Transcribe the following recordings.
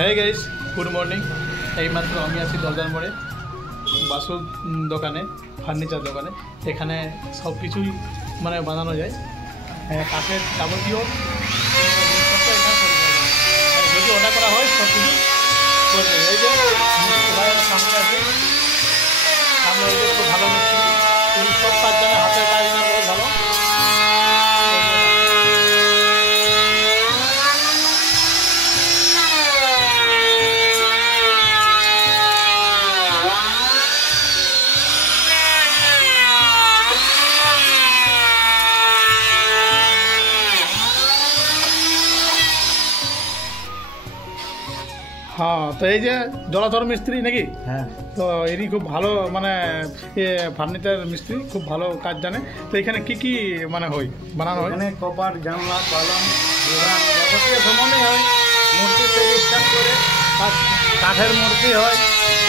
হ্যাঁ guys, good morning. এইমাত্র আমি আছি দরজার মোড়ে বাসু দোকানে, ফার্নিচার দোকানে। এখানে সব কিছুই মানে বানানো যায়, কাঠের যাবতীয় যদি অর্ডার করা হয় সব কিছু করবে। এই যে সামনে আছে, সামনে খুব ভালো মিস্ত্রি, তিনি সব কাজ জানে, হাতের কাজ জানে বহুত ভালো। হ্যাঁ, তো এই যে জলাধর মিস্ত্রি নাকি? হ্যাঁ, তো এরই খুব ভালো মানে ফার্নিচার মিস্ত্রি, খুব ভালো কাজ জানে। তো এখানে কি কি মানে হয়, বানানো হয়? এখানে কপাট, জানলা, পালং, দোকান যাবতীয় সমানই হয়। মূর্তি থেকে স্টার্ট করে কাঠের মূর্তি হয়।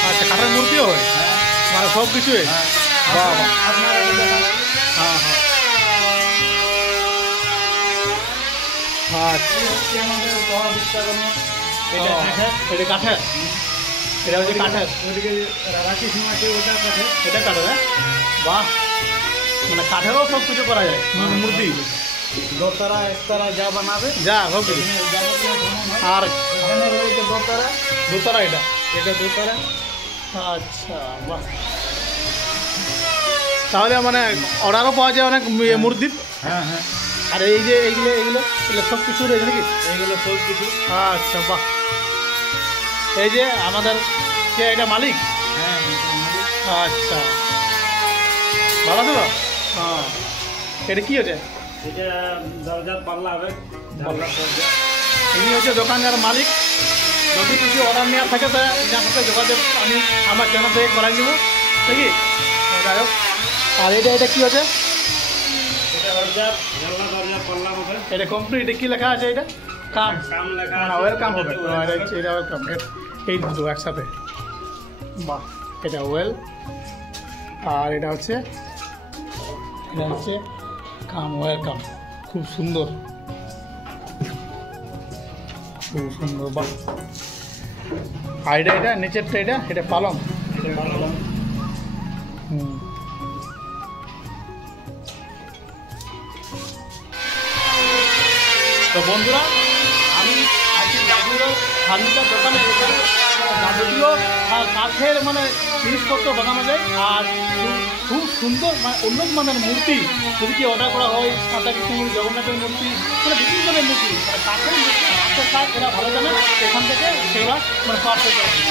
আচ্ছা, কাঠের মূর্তিও হয়, হ্যাঁ, মানে সব কিছুই। হ্যাঁ। বাহ বাহ। আপনারা হ্যাঁ হ্যাঁ, আচ্ছা। আমাদের বড় বিশ্বকর্মা এটা কাঠের, এটা কাঠের, এটা হচ্ছে কাঠের। ওইদিকে রাধাকৃষ্ণ আছে, ওটা কাঠের। এটা কাঠের, হ্যাঁ বাহ। মানে কাঠেরও সব কিছু করা যায়, মূর্তি দোতারা একতারা যা বানাবে যা সব কিছু। এখানে যাবতীয় সমান হয়। আর এখানে রয়েছে দোতারা, দোতলা, এটা এটা দোতারা। আচ্ছা বাহ। তাহলে মানে অর্ডারও পাওয়া যায় অনেক মূর্তির। হ্যাঁ হ্যাঁ, আর এই যে এইগুলো এগুলো এগুলো সব কিছু রয়েছে নাকি? এইগুলো সব কিছু। আচ্ছা বাহ। এই যে আমাদের কে, এটা মালিক? হ্যাঁ, আচ্ছা, ভালো আছে তো? হ্যাঁ, এটা কী হচ্ছে? এটা দরজার পাল্লা হবে, জানলার দরজা। ইনি হচ্ছে দোকানদার মালিক। যদি কিছু অর্ডার নেওয়ার থাকে তো এনার সাথে যোগাযোগ আমি আমার চ্যানেল থেকে করাই দেবো, নাকি? যাই হোক। আর এটা কী হচ্ছে? এটা দরজা, জানলা, দরজা পাল্লা হবে। এটা কমপ্লিট, এটা কী লেখা আছে? এটা কাম, কাম লেখা মানে আছে। ওয়েলকাম হবে। এটা ওয়েলকাম, এই দুটো একসাথে। বাহ, এটা ওয়েল, আর এটা হচ্ছে কাম, ওয়েলকাম। খুব সুন্দর, খুব সুন্দর, বাহ। আর এটা নিচেরটা, এটা পালং। এটা পাল্লা। হুম, তো বন্ধুরা, আমি আজকে যাবতীয় ফার্নিচার দোকানে এখানে যাবতীয় কাঠের মানে জিনিসপত্র বানানো যায়। আর খুব সুন্দর মানে উন্নত মানের মূর্তি যদি কি অর্ডার করা হয়, রাধাকৃষ্ণ মূর্তি, জগন্নাথের মূর্তি, মানে বিভিন্ন ধরনের মূর্তি, মানে কাঠের মূর্তি, হাতের কাজ এরা ভালো জানে। এখান থেকে সেগুলো মানে পারফেক্ট আছে।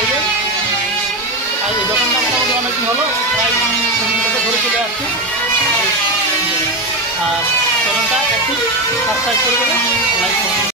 এই যে, আর এই দোকানটা মোটামুটি অনেকদিন হলো, প্রায় 3 বছর ধরে চলে আসছে। আর চ্যানেলটা একটু সাবস্ক্রাইব করে দেবেন, লাইক করবেন।